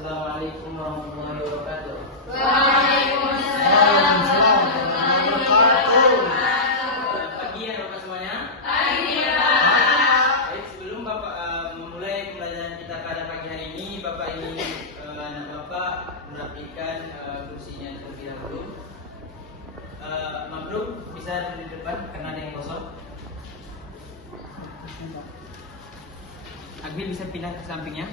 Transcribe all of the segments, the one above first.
Assalamualaikum warahmatullahi wabarakatuh. Waalaikumsalam warahmatullahi wabarakatuh. Pagi ya Bapak semuanya. Pagi Pak. Baik, sebelum Bapak memulai pembelajaran kita pada pagi hari ini, Bapak ingin anak Bapak merapikan kursinya terlebih dahulu. Mabruk, bisa di depan karena ada yang kosong. Agbil bisa pindah ke sampingnya.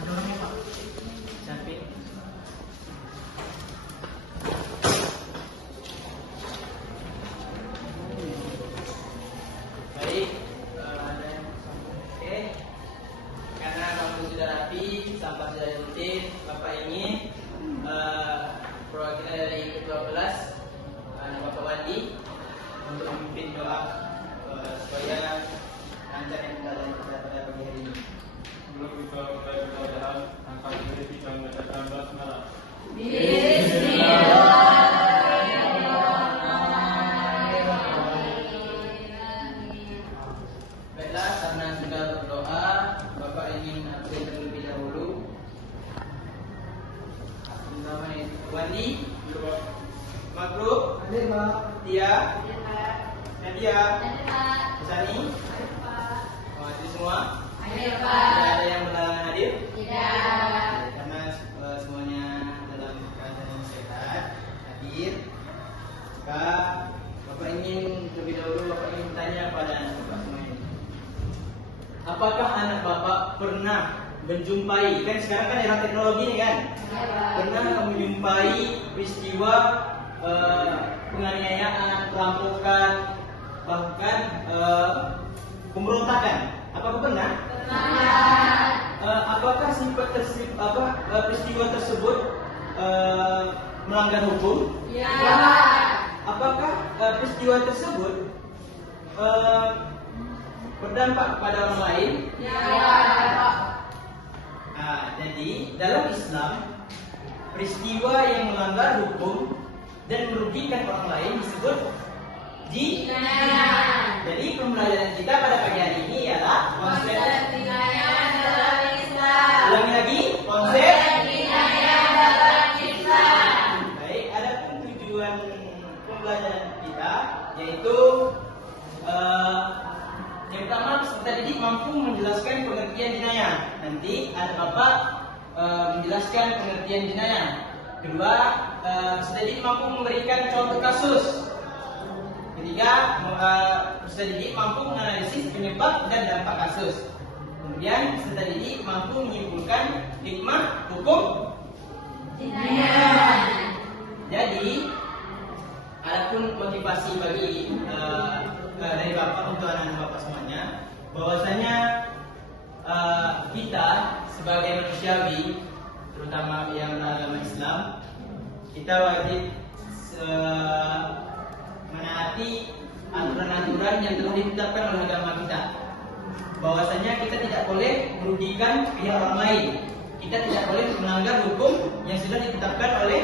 Ada orangnya Pak. Samping. Baik, ada yang oke. Karena kamu sudah rapi, sampah sudah ditutup, Bapak ingin perwakilan dari ketua kelas, Bapak Wandi, untuk memimpin doa supaya lancar yang pembelajaran kita pada pagi hari ini. Sebelum kita mulai pembelajaran, angkat diri kita mengucapkan basmalah. Baiklah, karena sudah berdoa, Bapak ingin absen terlebih dahulu. Namanya Wandi, Makruf, Tia, Nadia, Sani, itu semua. Tidak ada yang berhalangan hadir? Karena semuanya dalam keadaan yang sehat, hadir. Maka Bapak ingin terlebih dahulu ingin bertanya pada anak Bapak semuanya. Apakah anak Bapak pernah menjumpai, kan sekarang kan era teknologi nih kan? Pernah menjumpai peristiwa penganiayaan, perampokan, bahkan pemberontakan? Apakah pernah? Apakah peristiwa tersebut melanggar hukum? Apakah peristiwa tersebut berdampak kepada orang lain? Jadi dalam Islam, peristiwa yang melanggar hukum dan merugikan orang lain disebut zina. Jadi pembelajaran kita pada pagi hari ini ialah konsep Zinaya dalam Islam. Ulangi lagi, konsep Zinaya dalam Islam. baik. Ada tujuan pembelajaran kita yaitu yang pertama peserta didik mampu menjelaskan pengertian jinayah. Nanti anak Bapak menjelaskan pengertian jinayah. Kedua, peserta didik mampu memberikan contoh kasus. Ketiga, peserta didik mampu menganalisis penyebab dan dampak kasus. Kemudian peserta didik mampu menyimpulkan hikmah hukum Zinaya. Jadi, adapun motivasi bagi dari Bapak untuk anak-anak Bapak semuanya, bahwasanya kita sebagai manusiawi, terutama yang beragama Islam, kita wajib menaati aturan-aturan yang telah ditetapkan oleh agama kita. Bahwasanya kita tidak boleh merugikan pihak orang lain. Kita tidak boleh melanggar hukum yang sudah ditetapkan oleh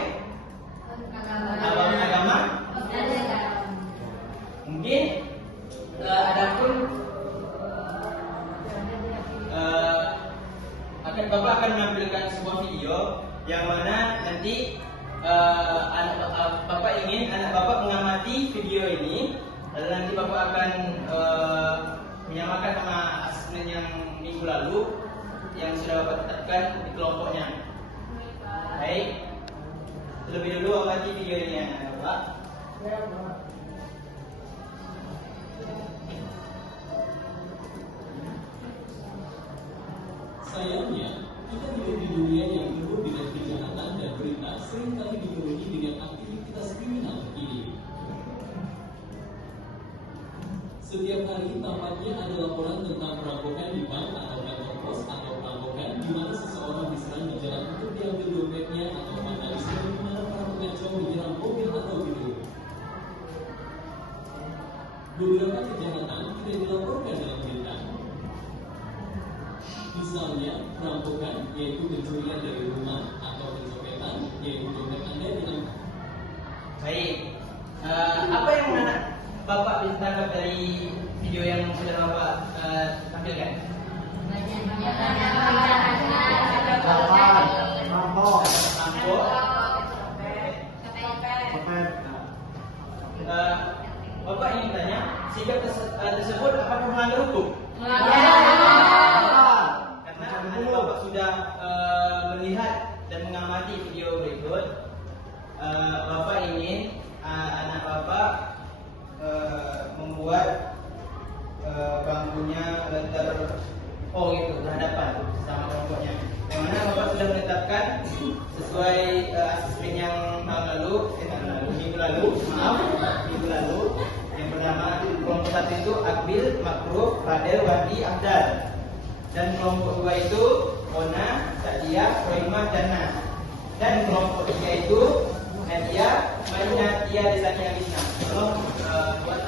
agama. Mungkin adapun Bapak akan menampilkan sebuah video yang mana nanti Bapak ingin anak Bapak mengamati video ini, lalu nanti Bapak akan menyamakan sama asesmen yang minggu lalu yang sudah Bapak tetapkan di kelompoknya. Baik, terlebih dulu amati video ini ya Bapak. Sayangnya, kita hidup di dunia yang penuh dengan kejahatan dan berita seringkali dipenuhi dengan aktivitas kriminal ini. Setiap hari tampaknya ada laporan tentang perampokan di bank atau kantor pos atau perampokan di mana seseorang diserang di jalan untuk diambil dompetnya atau vandalisme di mana para pengacau menyerang mobil atau gedung. Beberapa kejahatan tidak dilaporkan dalam berita. Misalnya, perampokan yaitu pencurian dari rumah atau pencopetan yaitu dompet Anda diambil. Baik, apa yang anak Bapak bisa tangkap dari video yang sudah Bapak tampilkan? Mangkok. Bapak ingin tanya, sikap tersebut apakah melanggar hukum? Karena anak Bapak sudah melihat dan mengamati video berikut, Bapak ingin anak Bapak membuat bangkunya berhadapan sama kelompoknya. Yang mana Bapak sudah menetapkan sesuai asesmen yang minggu lalu. Yang pertama kelompok 1 itu Akbil, Makruh, Fadel, Wadi, Abdal. Dan kelompok 2 itu Ona, Sa'diyah, Rohimah, dan Nas. Dan kelompok 3 itu Nadia, Marina, Tia, Desani, Alisna. Tolong buat.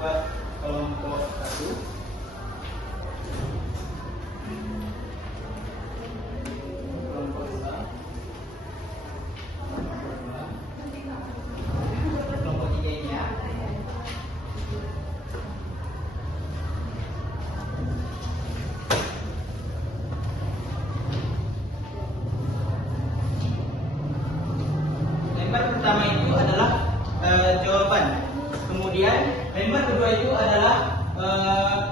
Buat kelompok 1. Kelompok 2. Kelompok 3 ini ya. Lembar pertama itu adalah jawaban. Kemudian lembar kedua itu adalah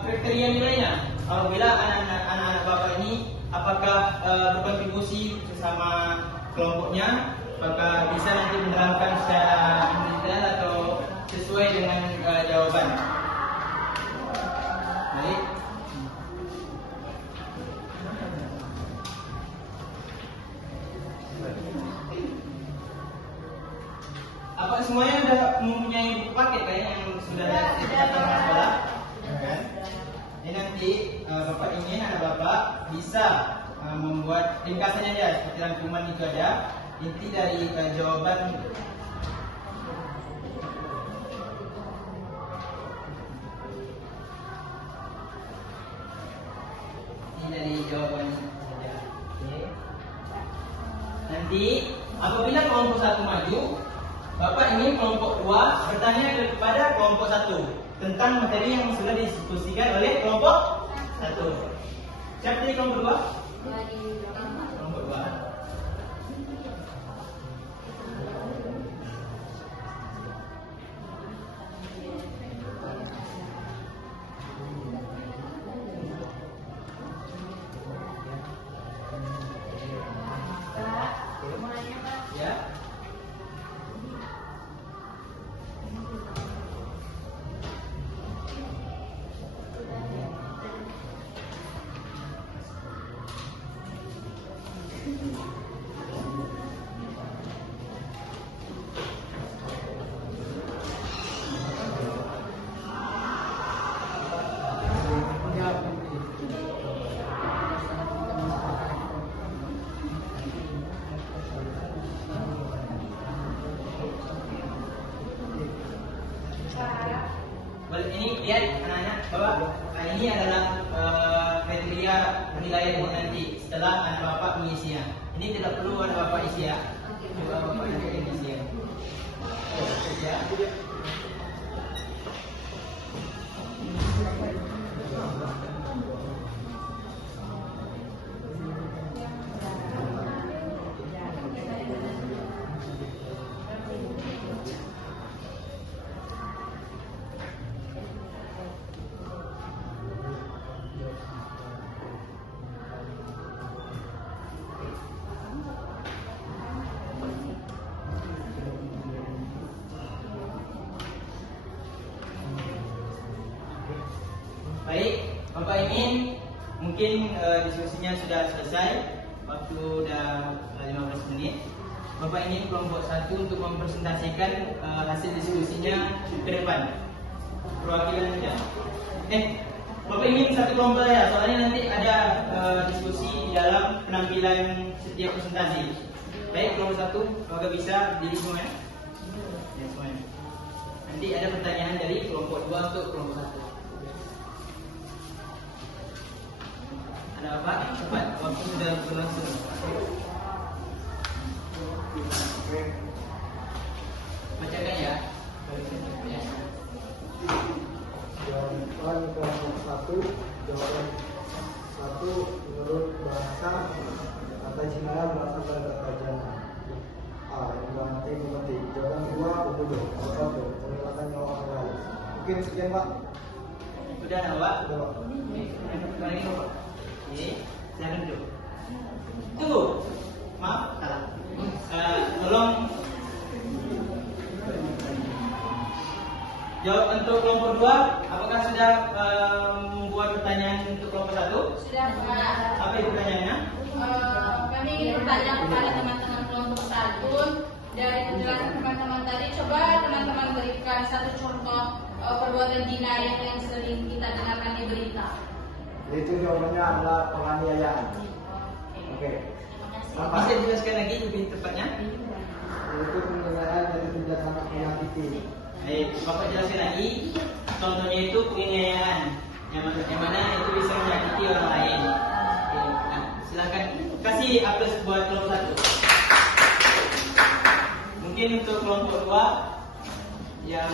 kriteria nilainya. Apabila anak-anak Bapak ini apakah berkontribusi bersama kelompoknya, apakah bisa nanti menerangkan secara detail atau sesuai dengan jawaban. Baik. Apa semuanya sudah mempunyai buku paket kayaknya yang sudah datang ke sekolah? Kan? Ini nanti Bapak ingin anak Bapak bisa membuat ringkasannya aja seperti rangkuman itu ada inti dari jawaban. Ini dari jawaban saja. Oke. Nanti apabila kelompok 1 maju, Bapak ingin kelompok 2 bertanya kepada kelompok 1 tentang materi yang sudah didiskusikan oleh kelompok 1. Siapa dari kelompok 2? Kelompok 2. Ya. Ini lihat anak-anak Bapak, ini adalah kriteria penilaian nanti setelah anak Bapak mengisi ya. Ini tidak perlu anak Bapak isi ya. Coba Bapak yang isi ya. Ya. Baik, Bapak ingin mungkin diskusinya sudah selesai, waktu sudah 15 menit. Bapak ingin kelompok 1 untuk mempresentasikan hasil diskusinya ke depan. Perwakilan saja. Bapak ingin satu kelompok ya, soalnya nanti ada diskusi di dalam penampilan setiap presentasi. Baik, kelompok 1, semoga bisa diri semua ya. Ya, semuanya. Nanti ada pertanyaan dari kelompok 2 untuk kelompok 1. Ada apa? Cepat, waktu sudah berlangsung. Bacakan ya. Ya. Jawaban kelompok 1, jawaban 1 menurut bahasa kata jinayah berasal dari kata jana. A. Yang mati. Jawaban 2 pembunuh. Satu, menghilangkan nyawa orang lain. Mungkin sekian Pak. Sudah ada Pak? Sudah Pak. Lagi Pak. Oke, silakan dulu. Tunggu. Maaf, salah. Tolong jawab untuk kelompok 2. Apakah sudah membuat pertanyaan untuk kelompok 1? Sudah, Pak. Apa itu pertanyaannya? Kami ingin bertanya kepada teman-teman kelompok 1. Dari penjelasan teman-teman tadi, coba teman-teman berikan satu contoh perbuatan jinayah yang sering kita dengarkan di berita. Itu jawabannya adalah penganiayaan. Oke. Bisa dijelaskan lagi lebih tepatnya? Itu penganiayaan dari tindak anak menyakiti. Baik, Bapak jelaskan lagi. Contohnya itu penganiayaan, yang mana itu bisa menyakiti orang lain. Oke, nah, silakan kasih aplaus buat kelompok 1. Mungkin untuk kelompok 2 yang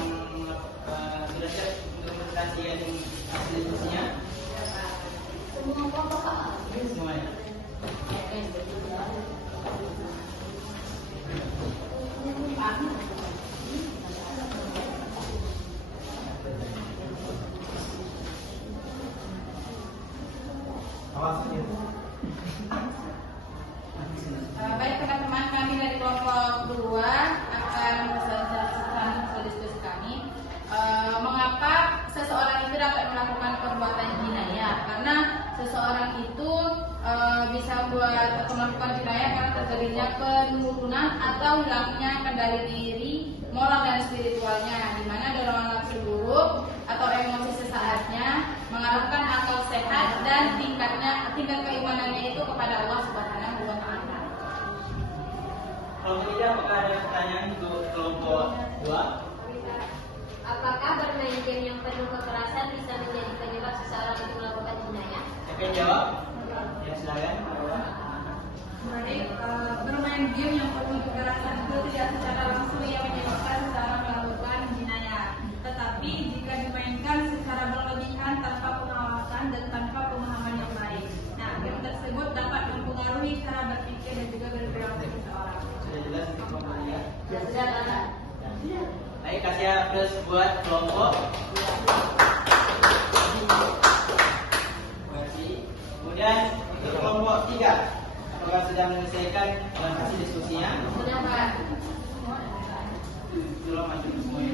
sudah siap untuk presentasikan hasil diskusinya. Semua kelompok Pak. Semuanya. Awas ya. Baik teman-teman, kami dari kelompok 2 akan menjelaskan diskusi kami mengapa seseorang itu dapat melakukan perbuatan jinayah. Karena seseorang itu bisa membuat atau melakukan jinayah karena terjadinya penurunan atau hilangnya kendali diri, moral dan spiritualnya, di mana dorongan nafsu buruk atau emosi sesaatnya mengalahkan akal sehat dan tingkat keimanannya itu kepada Allah Subhanahu wa Ta'ala. Kelompok 3, apakah ada pertanyaan untuk kelompok 2? Apakah bermain game yang penuh kekerasan bisa menjadi penyebab seseorang itu melakukan jinayah? Oke, jawab. Ya, silakan. Baik, bermain game yang penuh kekerasan itu tidak secara langsung yang menyebabkan seseorang melakukan jinayah. Tetapi jika dimainkan secara berlebihan tanpa pengawasan dan tanpa pemahaman yang baik, nah game tersebut dapat mempengaruhi cara berpikir dan juga berperilaku seseorang. Sudah jelas untuk kelompok 3? Sudah, Pak. Baik, kasih aplaus buat kelompok. Terima kasih. Kemudian untuk kelompok 3, apakah sudah menyelesaikan hasil diskusinya? Sudah, Pak. Tolong masuk semuanya.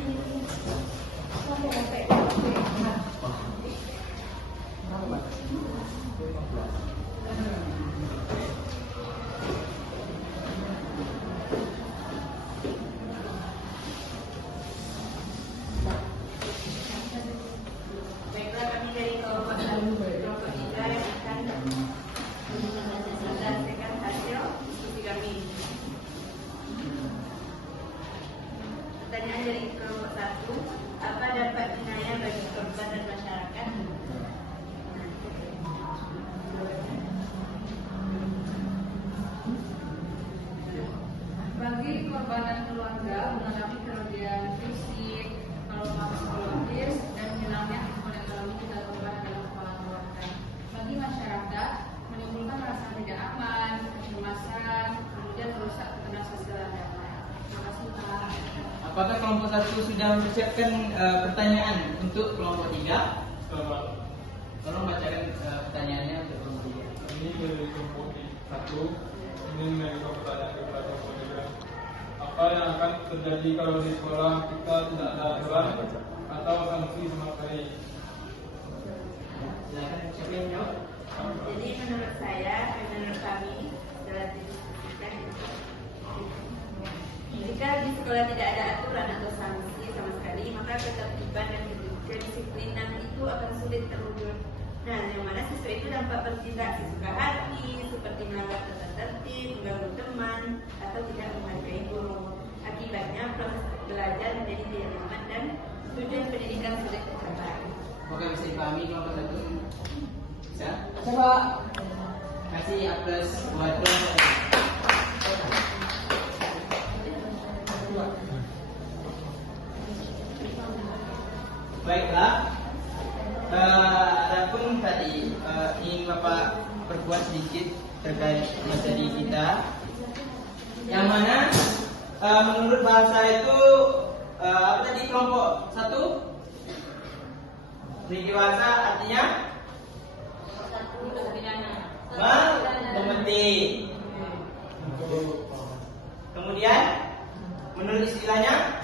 Baiklah, kami dari kelompok 3 yang akan menjelaskan hasil diskusi kami. Pertanyaan dari kelompok 1, apa dampak jinayah bagi korban dan masyarakat? Bagi korban dan keluarga mengalami kerugian fisik, trauma psikologis, dan hilangnya hubungan ekonomi kita korban dalam kepala keluarga. Bagi masyarakat menimbulkan rasa tidak aman, kecemasan, kemudian merusak tatanan sosial dan damai. Terima kasih Pak. Apakah kelompok 1 sudah mempersiapkan pertanyaan untuk kelompok 3? Selamat. Tolong bacakan pertanyaannya untuk kelompok 3. Ini dari kelompok 1. Ini mengenai pertanyaan kepada kelompok 3. Apa yang akan terjadi kalau di sekolah kita tidak ada aturan atau sanksi sama sekali? Silakan, siapa yang jawab? Jadi menurut saya, menurut kami setelah didiskusikan, jika di sekolah tidak ada aturan atau sanksi sama sekali, maka ketertiban dan kedisiplinan itu akan sulit terwujud. Nah, yang mana siswa itu dapat bertindak sesuka hati, seperti melanggar tata tertib, mengganggu teman, atau tidak menghargai guru. Akibatnya dipahami kelompok 1? Bisa? Coba. Kasih A plus buat kelompok 1. Baiklah. Adapun tadi ingin Bapak perkuat sedikit terkait materi kita, yang mana menurut bahasa itu apa tadi kelompok 1? Wikiwasa artinya memetik. Kemudian menurut istilahnya,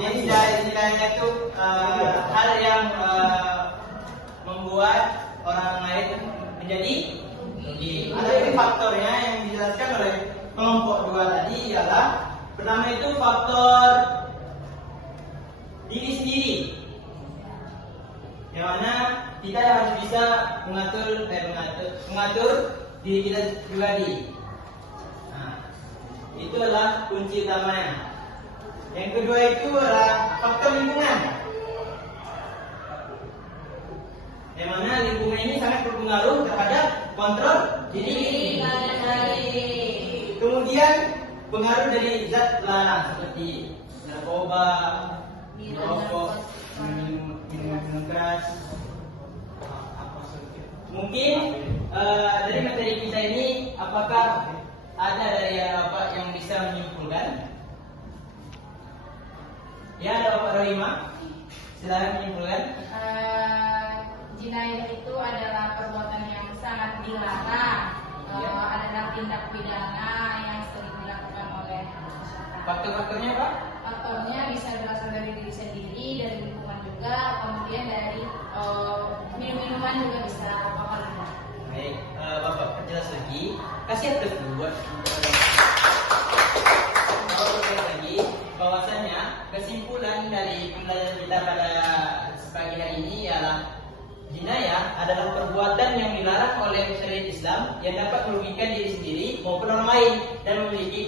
jadi istilahnya itu hal yang membuat orang lain menjadi rugi. Ada faktornya yang dijelaskan oleh kelompok 2 tadi ialah pertama itu faktor diri sendiri, yang mana kita harus bisa mengatur diri kita pribadi. Nah, itu adalah kunci utamanya. Yang kedua itu adalah faktor lingkungan, yang mana lingkungan ini sangat berpengaruh terhadap kontrol diri. Kemudian pengaruh dari zat larang seperti narkoba, merokok, minum keras. Mungkin dari materi kita ini, apakah ada dari Bapak yang bisa menyimpulkan? Ya, ada Bapak Rohima, silakan menyimpulkan. Jinayah itu adalah perbuatan yang sangat dilarang. Adalah tindak pidana yang sering dilakukan oleh masyarakat. Faktor-faktornya Pak? Faktornya bisa berasal dari diri sendiri, dari lingkungan juga, kemudian dari minum-minuman juga bisa mempengaruhi. Baik, Bapak perjelas lagi. Kasih atas dulu buat lagi bahwasanya kesimpulan dari pembelajaran kita pada pagi hari ini ialah jinayah adalah perbuatan yang dilarang oleh syariat Islam yang dapat merugikan diri sendiri maupun orang lain dan memiliki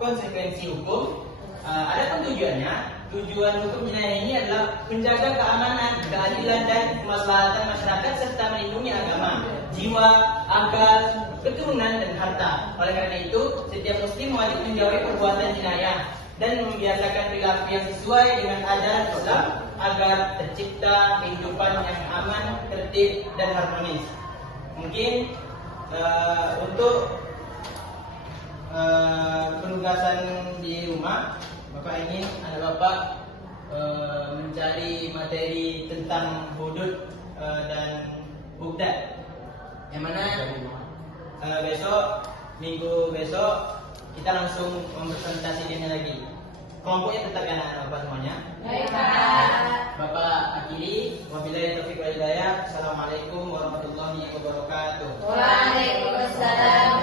konsekuensi hukum. Adapun tujuannya, tujuan hukum jinayah ini adalah menjaga keamanan, keadilan dan kemaslahatan masyarakat serta melindungi agama, jiwa, akal, keturunan dan harta. Oleh karena itu, setiap muslim wajib menjauhi perbuatan jinayah dan membiasakan perilaku yang sesuai dengan ajaran Islam agar tercipta kehidupan yang aman, tertib dan harmonis. Mungkin untuk penugasan di rumah, Bapak ingin anak Bapak mencari materi tentang hudud dan bugdat, yang mana minggu besok kita langsung mempresentasikannya lagi. Kelompoknya tetap anak-anak Bapak semuanya. Baik, Pak. Bapak akhiri, wabillahi taufiq wal hidayah. Assalamualaikum warahmatullahi wabarakatuh. Waalaikumsalam